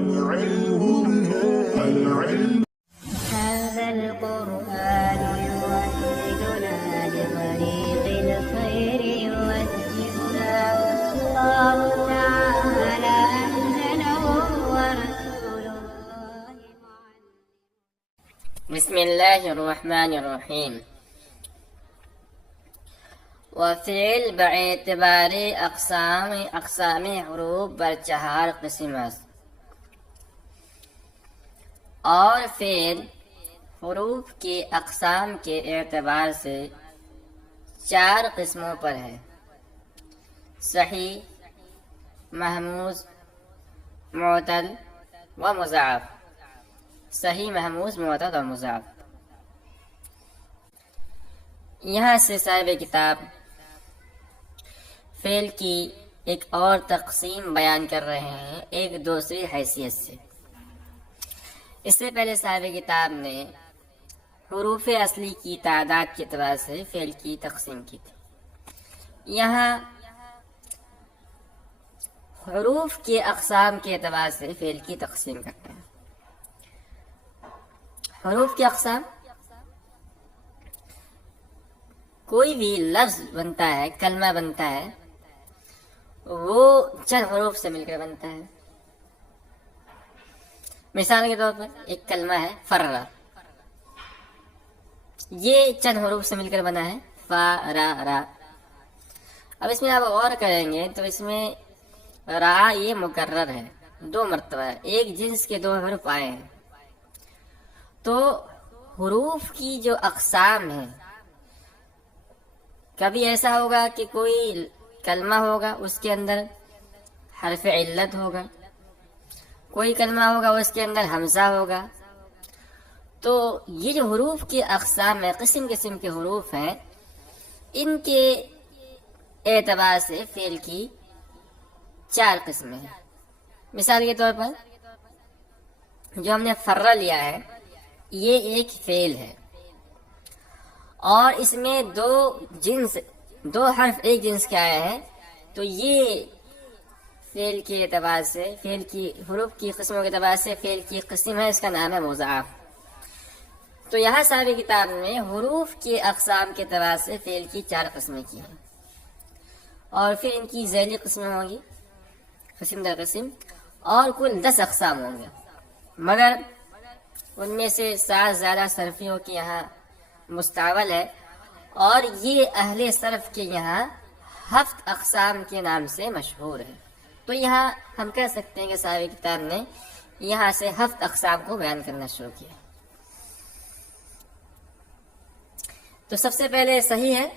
العلم هذا القرآن يوحدنا لطريق الخير يوجهنا الله تعالى أنزله ورسول الله بسم الله الرحمن الرحیم. وفعل باعتبار اقسام حروف بر 4 قسم است اور فعل حروف کے اقسام کے اعتبار سے 4 قسموں پر ہے: صحیح، محموز، معتل و مضاعف. صحیح، محموز، معتل اور مضاعف. یہاں سے صاحب کتاب فعل کی ایک اور تقسیم بیان کر رہے ہیں ایک دوسری حیثیت سے. اس سے پہلے صاحب کتاب نے حروف اصلی کی تعداد کے اعتبار سے فعل کی تقسیم کی تھی. یہاں حروف کے اقسام کے اعتبار سے فعل کی تقسیم کرتے ہیں. حروف کے اقسام: کوئی بھی لفظ بنتا ہے، کلمہ بنتا ہے، وہ چند حروف سے مل کر بنتا ہے. مثال کے طور پر ایک کلمہ ہے فرّا، یہ چند حروف سے مل کر بنا ہے، فا را را. اب اس میں آپ غور کریں گے تو اس میں را یہ مکرر ہے، 2 مرتبہ ہے، ایک جنس کے 2 حروف آئے ہیں. تو حروف کی جو اقسام ہیں، کبھی ایسا ہوگا کہ کوئی کلمہ ہوگا اس کے اندر حرف علت ہوگا، کوئی کلمہ ہوگا اس کے اندر حمزہ ہوگا. تو یہ جو حروف کی اقسام ہیں، قسم قسم کے حروف ہیں، ان کے اعتبار سے فعل کی 4 قسمیں ہیں. مثال کے طور پر جو ہم نے فرّا لیا ہے، یہ ایک فعل ہے اور اس میں 2 حرف ایک جنس کے آئے ہیں. تو یہ فعل کے اعتبار سے، فعل کی حروف کی قسموں کے اعتبار سے فعل کی قسم ہے، اس کا نام ہے مضاعف. تو یہاں صاحب کتاب نے حروف کے اقسام کے اعتبار سے فعل کی 4 قسمیں کی ہیں اور پھر ان کی ذیلی قسمیں ہوں گی قسم در قسم، اور کل 10 اقسام ہوں گے. مگر ان میں سے 7 زیادہ صرفیوں کے یہاں مستعمل ہے اور یہ اہل صرف کے یہاں 7 اقسام کے نام سے مشہور ہے. تو یہاں ہم کہہ سکتے ہیں کہ صاحب کتاب نے یہاں سے 7 اقسام کو بیان کرنا شروع کیا. تو سب سے پہلے صحیح ہے،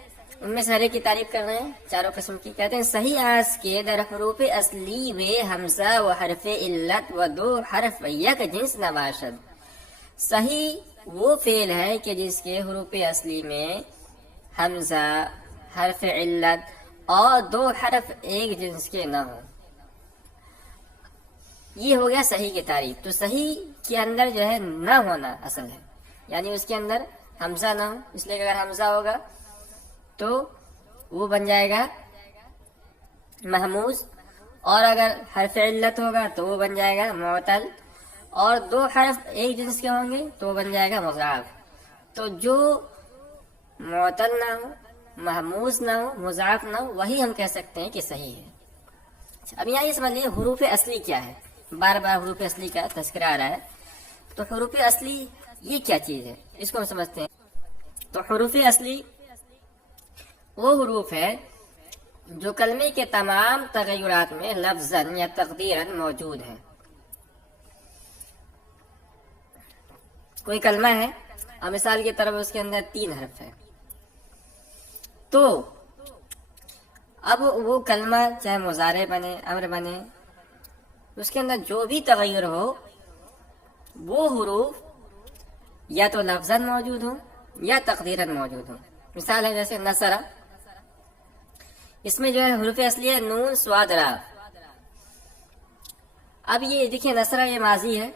ان میں سے ہر ایک کی تعریف کر رہے ہیں 4 قسم کی. کہتے ہیں صحیح آس کے در حروف اصلی و حمزہ و حرف علت و 2 حرف یک جنس نباشد. صحیح وہ فعل ہے کہ جس کے حروف اصلی میں حمزہ، حرف علت اور 2 حرف ایک جنس کے نہ ہوں. یہ ہو گیا صحیح کی تعریف. تو صحیح کے اندر جو ہے نہ ہونا اصل ہے، یعنی اس کے اندر حمزہ نہ ہو، اس لیے کہ اگر حمزہ ہوگا تو وہ بن جائے گا محموز، اور اگر حرف علت ہوگا تو وہ بن جائے گا معتل، اور 2 حرف ایک جنس کے ہوں گے تو وہ بن جائے گا مضاعف. تو جو معتل نہ ہو، محموز نہ ہو، مضاعف نہ ہو، وہی ہم کہہ سکتے ہیں کہ صحیح ہے. اب یہاں یہ سمجھ لیے حروف اصلی کیا ہے. بار بار حروف اصلی کا تذکرہ آ رہا ہے، تو حروف اصلی یہ کیا چیز ہے، اس کو ہم سمجھتے ہیں. تو حروف اصلی وہ حروف ہے جو کلمے کے تمام تغیرات میں لفظاً یا تقدیراً موجود ہیں. کوئی کلمہ ہے اور مثال کی طرف اس کے اندر 3 حرف ہے، تو اب وہ کلمہ چاہے مضارع بنے، امر بنے، اس کے اندر جو بھی تغیر ہو، وہ حروف یا تو لفظاً موجود ہوں یا تقدیراً موجود ہوں. مثال ہے جیسے نصرہ، اس میں جو ہے حروف اصلی ہے نون صاد را. اب یہ دیکھیں نصرہ یہ ماضی ہے،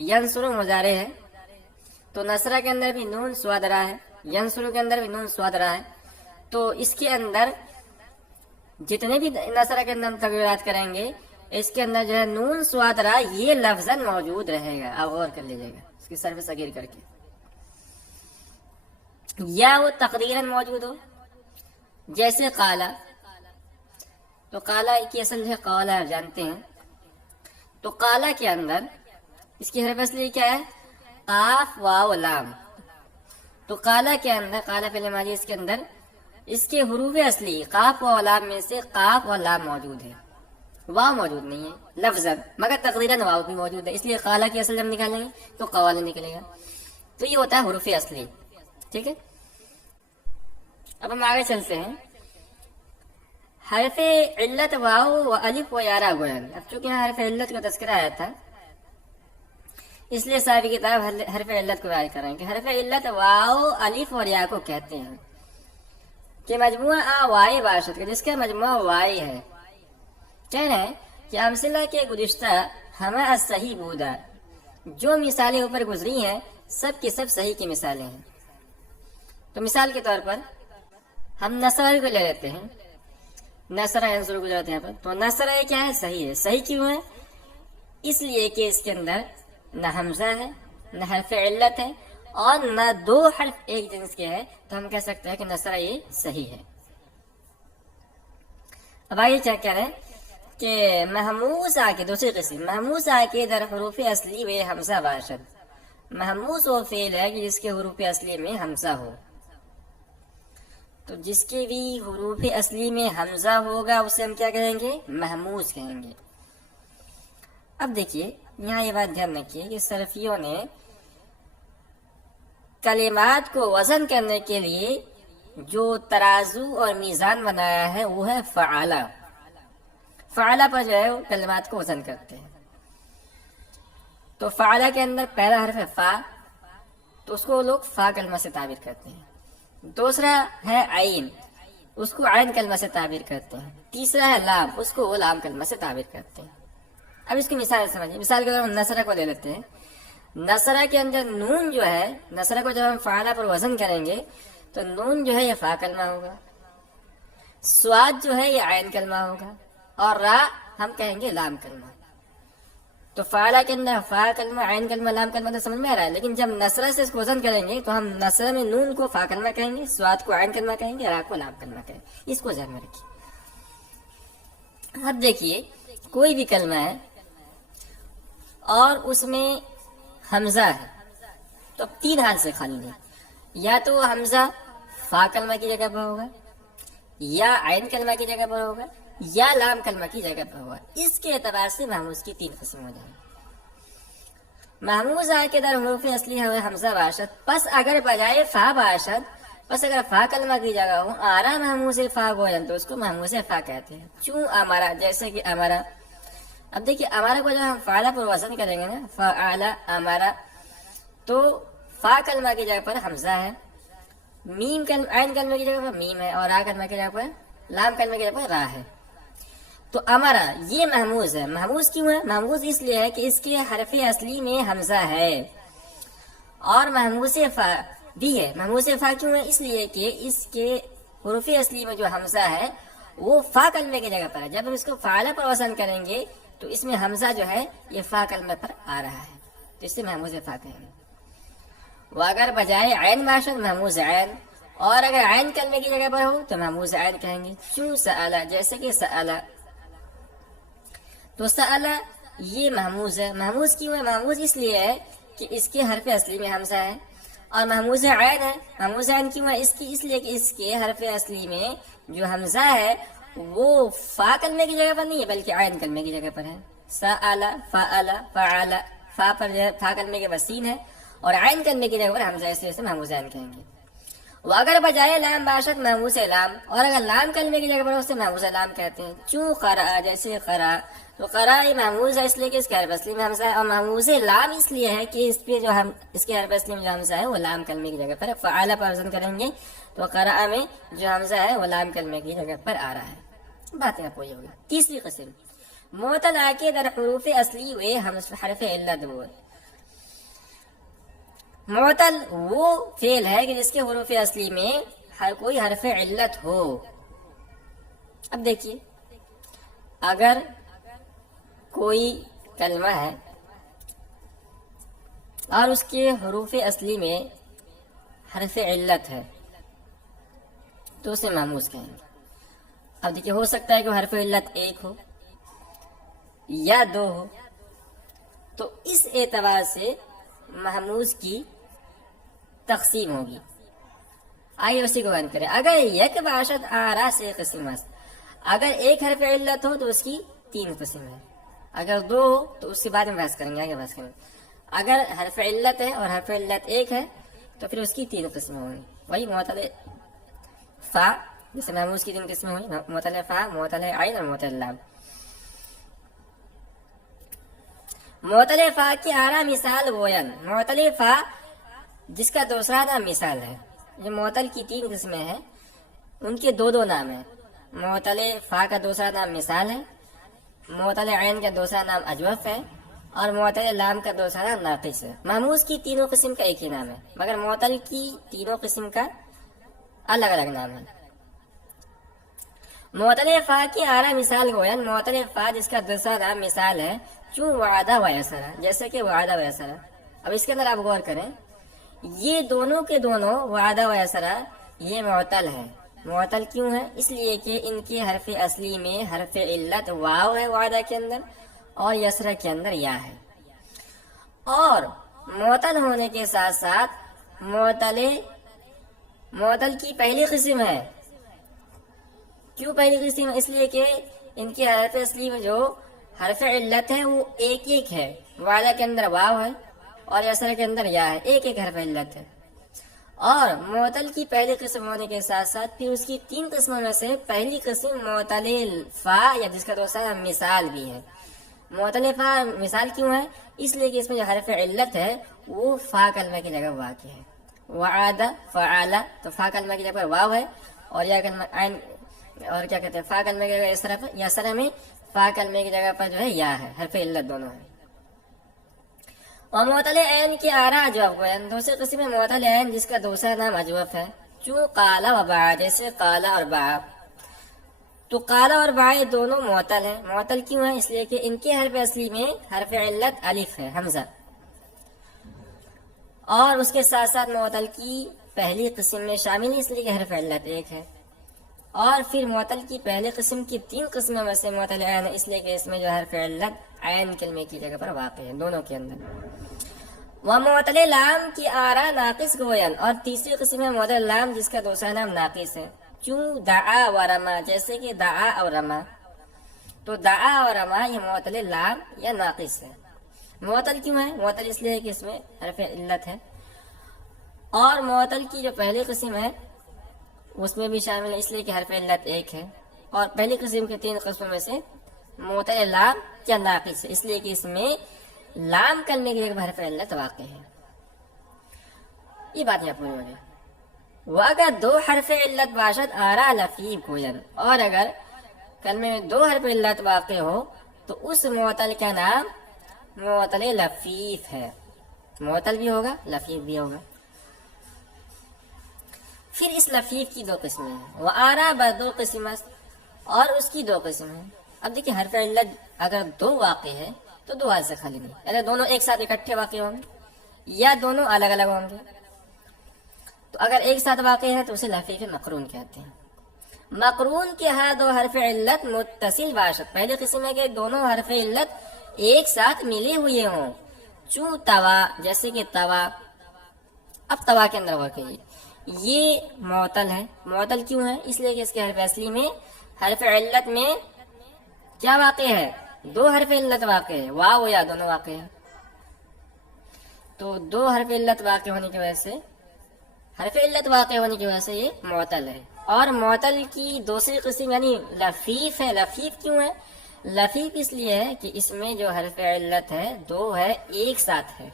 ینصر مضارع ہے، تو نصرہ کے اندر بھی نون صاد را ہے، ینصر کے اندر بھی نون صاد را ہے. تو اس کے اندر جتنے بھی نصرہ کے اندر تغیرات کریں گے اس کے اندر جو ہے نون سواد را یہ لفظاً موجود رہے گا. آپ غور کر لیجیے گا اس کی صرف صغیر کر کے. یا وہ تقریراً موجود ہو جیسے قالا. تو قالا کی اصل ہے قولا، آپ جانتے ہیں. تو قالا کے اندر اس کی حرف اصلی کیا ہے؟ قاف واو لام. تو قالا کے اندر، قالا فعل ماضی، اس کے اندر اس کے حروف اصلی قاف واو لام میں سے قاف اور لام موجود ہے، واو موجود نہیں ہے لفظاً، مگر تقریراً واو بھی موجود ہے. اس لیے قالا کی اصل جب نکالیں گے تو قوالا نکلے گا. تو یہ ہوتا ہے حروف اصلی. ٹھیک ہے، اب ہم آگے چلتے ہیں. حرف علت واو و الف و یارا گوئن. اب چونکہ یہاں حرف علت کا تذکرہ آیا تھا اس لیے صاحب کتاب حرف علت کو بیان کر رہے ہیں کہ حرف علت واو الف اور یا کو کہتے ہیں کہ مجموعہ وائی باشد کا، جس کا مجموعہ وائی ہے. کہہ رہے ہیں کہ امثلہ کے گزشتہ ہمیں صحیح بودا، جو مثالیں اوپر گزری ہیں سب کی سب صحیح کی مثالیں ہیں. تو مثال کے طور پر ہم نصر کو لے لیتے ہیں. نصر عنصر کو جاتے ہیں پر، تو نصر کیا ہے؟ صحیح ہے. صحیح کیوں ہے؟ اس لیے کہ اس کے اندر نہ حمزہ ہے، نہ حرف علت ہے، اور نہ دو حرف ایک جنس کے ہے. تو ہم کہہ سکتے ہیں کہ نصر یہ صحیح ہے. اب آئیے چیک کریں کہ محموز آ کے دوسری قسم، محموز آ کے در حروف اصلی میں حمزہ باشد. محموز وہ فعل ہے کہ جس کے حروف اصلی میں حمزہ ہو. تو جس کے بھی حروف اصلی میں حمزہ ہوگا اسے ہم کیا کہیں گے؟ محموز کہیں گے. اب دیکھیے یہاں یہ بات دھیان رکھیے کہ صرفیوں نے کلمات کو وزن کرنے کے لیے جو ترازو اور میزان بنایا ہے وہ ہے فعالہ. فعالہ پر جو ہے وہ کلمات کو وزن کرتے ہیں. تو فعالہ کے اندر پہلا حرف ہے فا، تو اس کو لوگ فا کلمہ سے تعبیر کرتے ہیں. دوسرا ہے عین، اس کو عین کلمہ سے تعبیر کرتے ہیں. تیسرا ہے لام، اس کو وہ لام کلمہ سے تعبیر کرتے ہیں. اب اس کی مثال سمجھیں. مثال کے طور پر ہم نصرہ کو لے لیتے ہیں. نصرہ کے اندر نون جو ہے، نصرہ کو جب ہم فعالہ پر وزن کریں گے تو نون جو ہے یہ فا کلمہ ہوگا، سواد جو ہے یہ عین کلمہ ہوگا، اور را ہم کہیں گے لام کلمہ. تو فعالہ کے اندر فا کلمہ، عین کلمہ، لام کلمہ تو سمجھ میں آ رہا ہے. لیکن جب نصرہ سے اس کو وزن کریں گے تو ہم نصرہ میں نون کو فا کلمہ کہیں گے، سواد کو عین کلمہ کہیں گے، را کو لام کلمہ کہیں گے. اس کو ذہن میں رکھیے. اب دیکھیے کوئی بھی کلمہ ہے اور اس میں حمزہ ہے تو اب تین حال سے خالی ہے. یا تو حمزہ فا کلمہ کی جگہ پر ہوگا، یا عین کلمہ کی جگہ پر ہوگا، یا لام کلمہ کی جگہ پر ہوگا. اس کے اعتبار سے محموز کی تین قسم ہو جائیں. محموز آ کے در حروف اصلی ہے حمزہ باشد، پس اگر بجائے فا باشد، پس اگر فا کلمہ کی جگہ ہو آرا محموز فا گوین تو اس کو محموز فا کہتے ہیں. چوں امارا، جیسے کہ امارا. اب دیکھیے امارا کو جب ہم فعلا پر وزن کریں گے نا، فعلا امارا، تو فا کلمہ کی جگہ پر حمزہ ہے، میم عین کلمہ کی جگہ پر میم ہے، اور را کلمہ کی جگہ پر، لام کلمہ کی جگہ پر را ہے. تو امارا یہ محموز ہے. محموز کیوں ہے؟ محموز اس لیے ہے کہ اس کے حرف اصلی میں حمزہ ہے، اور محموز فا بھی ہے. محموز فا کیوں ہے؟ اس لیے کہ اس کے حروف اصلی میں جو حمزہ ہے وہ فا کلمے کی جگہ پر ہے. جب ہم اس کو فعلا پر وزن کریں گے تو اس میں حمزہ جو ہے یہ فا کلمے پر آ رہا ہے، تو اس سے محموز فا کہیں گے. وہ اگر بجائے عین باشد محموز عین، اور اگر عین کلمے کی جگہ پر ہو تو محموز عین کہیں گے. چوں سألا، جیسے کہ سألا. تو سألا یہ محموز ہے. محموز کیوں ہے؟ محموز اس لیے ہے کہ اس کے حرف اصلی میں حمزہ ہے، اور محموز عین ہے. محموز عین کیوں ہے؟ اس لیے کہ اس کے حرف اصلی میں جو حمزہ ہے وہ فا کلمے کی جگہ پر نہیں ہے بلکہ عین کلمے کی جگہ پر ہے. سألا، فعلا، فعلا، فا پر فا کلمے کے وسین ہے اور عین کلمے کی جگہ پر حمزہ، اس لیے سے محموز عین کہیں گے. وہ اگر بجائے لام باشد محموز لام، اور اگر لام کلمے کی جگہ پر اسے محموز لام کہتے ہیں. چوں قرأ، جیسے قرأ. تو قرأ یہ محموز ہے اس لیے کہ اس کے حرف اصلی میں حمزہ ہے، اور محموز لام اس لیے ہے کہ اس پہ جو ہم اس کے حرف اصلی میں جو حمزہ ہے وہ لام کلمے کی جگہ پر ہے. فعلا پر وزن کریں گے تو قرأ میں جو حمزہ ہے وہ لام کلمے کی جگہ پر آ رہا ہے. باتیں آپ کو یہ ہوگی. تیسری قسم معتل آ کے در حروف اصلی ہوئے حرف علت بول. معتل وہ فعل ہے کہ جس کے حروف اصلی میں کوئی حرف علت ہو. اب دیکھیے اگر کوئی کلمہ ہے اور اس کے حروف اصلی میں حرف علت ہے تو اسے محموز کہیں گے. اب دیکھیے ہو سکتا ہے کہ حرف علت ایک ہو یا دو ہو، تو اس اعتبار سے محموز کی تقسیم ہوگی. آئیے اسی کو بیان کریں. اگر یک باشد آرا سے قسم است، اگر ایک حرف علت ہو تو اس کی 3 قسم ہے، اگر 2 ہو تو اس کے بعد میں بحث کریں گے، آگے بحث کریں گے. اگر حرف علت ہے اور حرف علت ایک ہے تو پھر اس کی 3 قسمیں ہوں گی. وہی معتل فا، جیسے محموز کی 3 قسمیں ہوئی، معتل فا، معتل عین اور معتل لام. معتل فا کی آرا مثال گوین، معتل فا جس کا دوسرا نام مثال ہے. یہ معتل کی 3 قسمیں ہیں، ان کے 2 نام ہیں. معتل فا کا دوسرا نام مثال ہے، معتل عین کا دوسرا نام اجوف ہے، اور معتل لام کا دوسرا نام ناقص ہے. محموز کی 3 قسم کا ایک ہی نام ہے، مگر معتل کی 3 قسم کا الگ الگ نام ہے. معتل فا کی آرا مثال گوین، معتل فا جس کا دوسرا نام مثال ہے، چون وعدہ و یسرا، جیسے کہ وعدہ و یسرا. اب اس کے اندر آپ غور کریں، یہ دونوں کے دونوں وعدہ و یسرا یہ معتل ہے. معتل کیوں ہے؟ اس لیے کہ ان کے حرف اصلی میں حرف علت واو ہے وعدہ کے اندر اور یسرا کے اندر یا ہے. اور معتل ہونے کے ساتھ ساتھ معتل کی پہلی قسم ہے. کیوں پہلی قسم؟ اس لیے کہ ان کی حرف اصلی میں جو حرف علت ہے وہ ایک ایک ہے، وعدہ کے اندر واو ہے اور یسرا کے اندر یا ہے، ایک ایک حرف علت ہے. اور معتل کی پہلی قسم ہونے کے ساتھ ساتھ پھر اس کی 3 قسموں میں سے پہلی قسم معتل فا یا جس کا دوسرا نام مثال بھی ہے. معتل فا مثال کیوں ہے؟ اس لیے کہ اس میں جو حرف علت ہے وہ فا کلمہ کی جگہ واقع ہے. وعدہ فعلا، تو فا کلمہ کی جگہ پر واو ہے اور یا کلمہ عین، اور کیا کہتے ہیں فا کلمہ کی جگہ یسرا میں فا کلمہ کی جگہ پر جو ہے یا ہے، حرف علت دونوں ہے. اور معتل عین کی آرا اجوف گوین، دوسری قسم ہے معتل عین جس کا دوسرا نام اجوف ہے، چون قالا و با، جیسے قالا اور با. تو قالا اور با یہ دونوں معتل ہیں. معتل کیوں ہے؟ اس لیے کہ ان کے حرف اصلی میں حرف علت الف ہے، حمزہ، اور اس کے ساتھ ساتھ معتل کی پہلی قسم میں شامل ہے اس لیے کہ حرف علت ایک ہے. اور پھر معتل کی پہلی قسم کی 3 قسموں میں سے معتل عین ہے اس لیے کہ اس میں جو حرف علت عین کلمے کی جگہ پر واقع ہے دونوں کے اندر. ومعتل لام کی آرا ناقص گوین، اور تیسری قسم ہے معتل لام جس کا دوسرا نام ناقص ہے، چون دعا و رما، جیسے کہ دعا اور رما. تو دعا اور رما یہ معتل لام یا ناقص ہے. معتل کیوں ہے؟ معتل اس لیے کہ اس میں حرف علت ہے، اور معتل کی جو پہلی قسم ہے اس میں بھی شامل ہے اس لیے کہ حرف علت ایک ہے، اور پہلی قسم کے 3 قسموں میں سے معتل لام یا ناقص ہے اس لیے کہ اس میں لام کلمے کی جگہ حرف علت واقع ہے. یہ بات یہاں پوری ہو گئی. وَأَگَرْ 2 حرف علت باشد آرا لفیف گوین، اور اگر کلمے میں 2 حرف علت واقع ہو تو اس معتل کا نام معتل لفیف ہے. معتل بھی ہوگا، لفیف بھی ہوگا. پھر اس لفیف کی 2 قسمیں ہیں. وہ آرا ب 2 قسم، اور اس کی 2 قسم ہیں. اب دیکھیں حرف علت اگر 2 واقع ہے تو 2 حال سے خالی نہیں، اگر دونوں ایک ساتھ اکٹھے واقع ہوں گے یا دونوں الگ الگ ہوں گے. تو اگر ایک ساتھ واقع ہے تو اسے لفیف مقرون کہتے ہیں. مقرون کے ہاں 2 حرف علت متصل باشد، پہلی قسم ہے کہ دونوں حرف علت ایک ساتھ ملے ہوئے ہوں، چون توا، جیسے کہ توا. اب توا کے اندر واقع یہ معتل ہے. معتل کیوں ہے؟ اس لیے کہ اس کے حرف اصلی میں حرف علت میں کیا واقع ہے؟ 2 حرف علت واقع ہے، واو یا دونوں واقع ہے. تو 2 حرف علت واقع ہونے کی وجہ سے، حرف علت واقع ہونے کی وجہ سے یہ معتل ہے. اور معتل کی دوسری قسم یعنی لفیف ہے. لفیف کیوں ہے؟ لفیف اس لیے ہے کہ اس میں جو حرف علت ہے 2 ہے، ایک ساتھ ہے.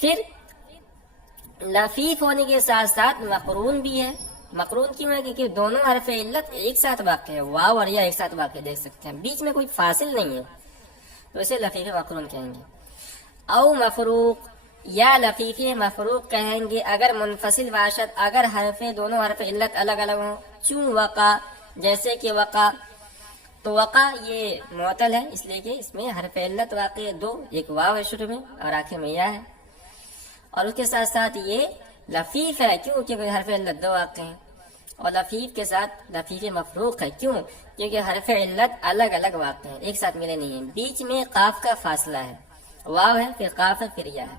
پھر لفیف ہونے کے ساتھ ساتھ مقرون بھی ہے. مقرون کیوں ہے؟ کیونکہ دونوں حرف علت ایک ساتھ واقع ہے، واو اور یا ایک ساتھ واقع دیکھ سکتے ہیں، بیچ میں کوئی فاصل نہیں ہے، تو اسے لفیف مقرون کہیں گے. او مفروق، یا لفیف مفروق کہیں گے اگر منفصل باشد، اگر دونوں حرف علت الگ الگ ہوں. چون وقع، جیسے کہ وقع. تو وقع یہ معطل ہے اس لیے کہ اس میں حرف علت واقع ہے دو، ایک واو ہے شروع میں اور آخر میں یا ہے، اور اس کے ساتھ ساتھ یہ لفیف ہے، کیوں؟ کیونکہ حرف علت دو واقع ہیں، اور لفیف کے ساتھ لفیف مفروق ہے، کیوں؟ کیونکہ حرف علت الگ الگ واقع ہیں، ایک ساتھ ملے نہیں ہیں، بیچ میں قاف کا فاصلہ ہے، واو ہے پھر قاف ہے پھر یا ہے۔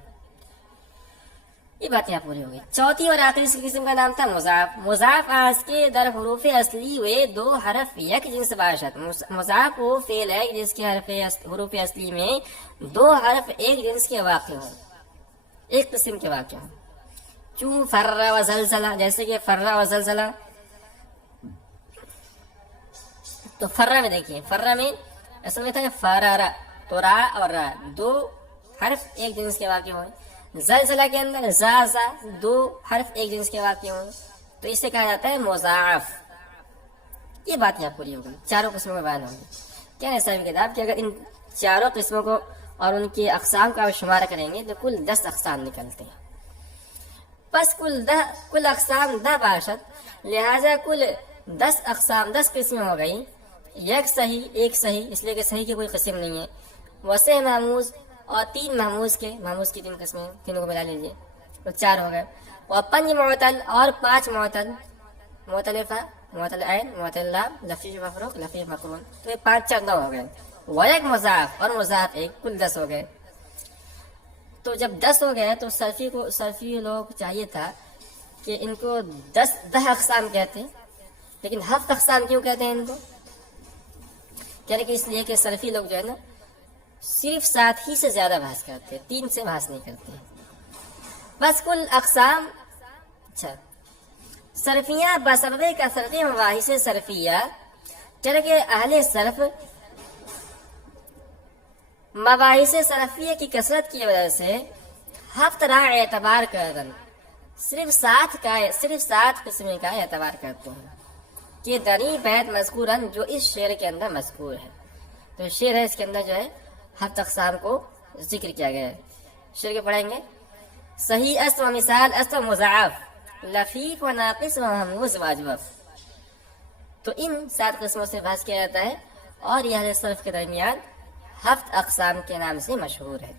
یہ بات یہاں پوری ہو گئی۔ چوتھی اور آخری قسم کا نام تھا مضاف۔ مضاف آج کے در حروف اصلی ہوئے دو حرف یک جنس باشد۔ مضاف وہ فعل ہے جس کے حروف اصلی میں دو حرف ایک جنس کے واقع ہوں، ایک قسم کے واقع ہوں، چون فر و زلزلہ، جیسے کہ فر و زلزلہ۔ تو فرہ میں دیکھیے، فرہ میں ایسا ہوتا ہے فرارا، تو را اور را دو حرف ایک جنس کے واقع ہوئے۔ زلزلہ کے اندر زا زا دو حرف ایک جنس کے واقع ہوئے، تو اسے کہا جاتا ہے مضاعف۔ یہ بات یہاں پوری ہو گئی، چاروں قسموں میں بیان ہوگی۔ کیا ہے صاحب کتاب کہ اگر ان چاروں قسموں کو اور ان کے اقسام کا شمار کریں گے تو کل 10 اقسام نکلتے ہیں۔ بس کل اقسام 10 باشد، لہذا کل 10 اقسام 10 قسمیں ہو گئی، یک صحیح ایک صحیح، اس لیے کہ صحیح کی کوئی قسم نہیں ہے، وسع محموز اور 3 محموز کے، محموز کی 3 قسمیں، تینوں کو ملا لیجیے تو 4 ہو گئے، اور 5 معتل اور 5 معتل، معتلفہ، معتل عین، معتل لام، لفظی مفروق، لفظی مقرون، تو یہ 5 4 9 ہو گئے، وہ ایک مضاف اور مضاف ایک، کل 10 ہو گئے۔ تو جب 10 ہو گئے تو صرفی لوگ چاہیے تھا کہ ان کو 10 اقسام کہتے ہیں، لیکن 7 اقسام کیوں کہتے ہیں ان کو؟ کہنے کہ اس لیے کہ صرفی لوگ جو ہے نا صرف 7 ہی سے زیادہ بحث کرتے ہیں، 3 سے بحث نہیں کرتے ہیں۔ بس کل اقسام، اچھا صرفیہ بسبب کثرت مباحث صرفیہ، چلے کہ اہل صرف مباحث صرفیہ کی کثرت کی وجہ سے 7 را اعتبار کردن، صرف 7 قسم کا اعتبار کرتے ہیں کہ دری بیت مذکورن، جو اس شعر کے اندر مذکور ہے۔ تو شعر ہے، اس کے اندر جو ہے 7 اقسام کو ذکر کیا گیا ہے۔ شعر کے پڑھیں گے، صحیح است و مثال است و مضاعف، لفیف و ناقص و محموز و اجوف۔ تو ان 7 قسموں سے بحث کیا جاتا ہے، اور یہ اہل صرف کے درمیان 7 اقسام کے نام سے مشہور ہے۔